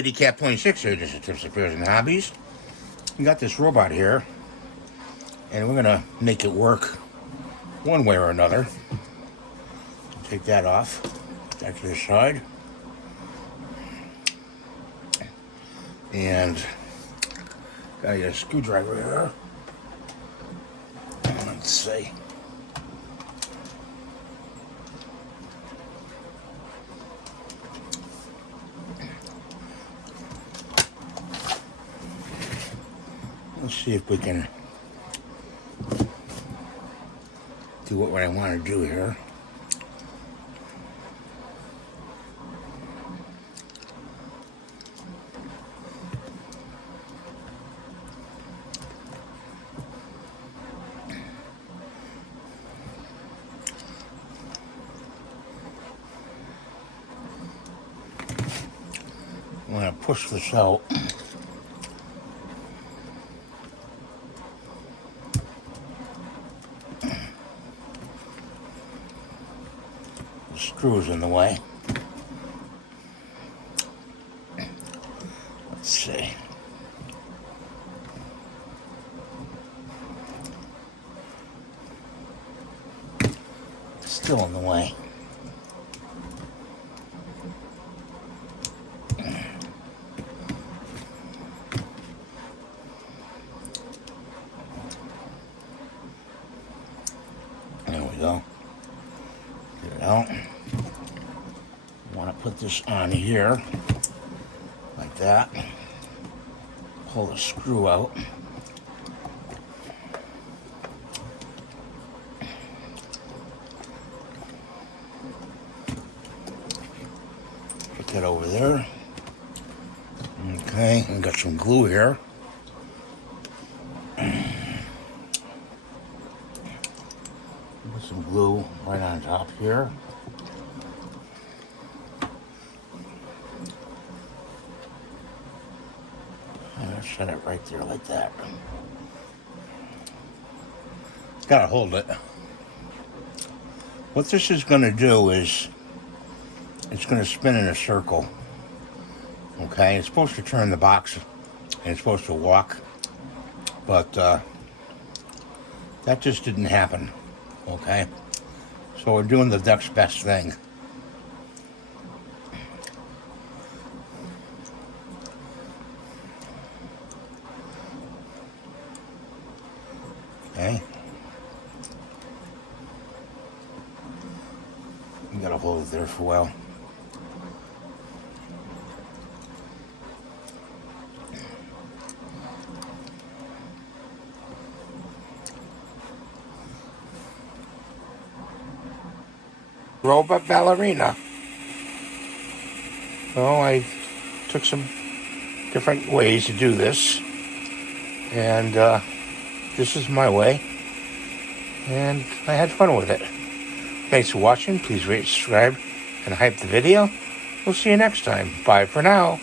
Cat 26 here, just a tips, affairs, and hobbies. We got this robot here, and we're gonna make it work one way or another. Take that off, put that to the side, and gotta get a screwdriver here. Let's see. Let's see if we can do what I want to do here. I'm going to push this out. The screw's in the way. Let's see. Still in the way. There we go. Get it out. Want to put this on here like that. Pull the screw out. Put that over there. Okay, and got some glue here. Put some glue right on top here. And set it right there like that. Gotta hold it. What this is gonna do is it's gonna spin in a circle. Okay, it's supposed to turn the box and it's supposed to walk, but that just didn't happen. Okay, so we're doing the duck's best thing. Okay, you gotta hold it there for a while. Robot ballerina. Well, I took some different ways to do this, and this is my way, and I had fun with it. Thanks for watching. Please rate, subscribe, and hype the video. We'll see you next time. Bye for now.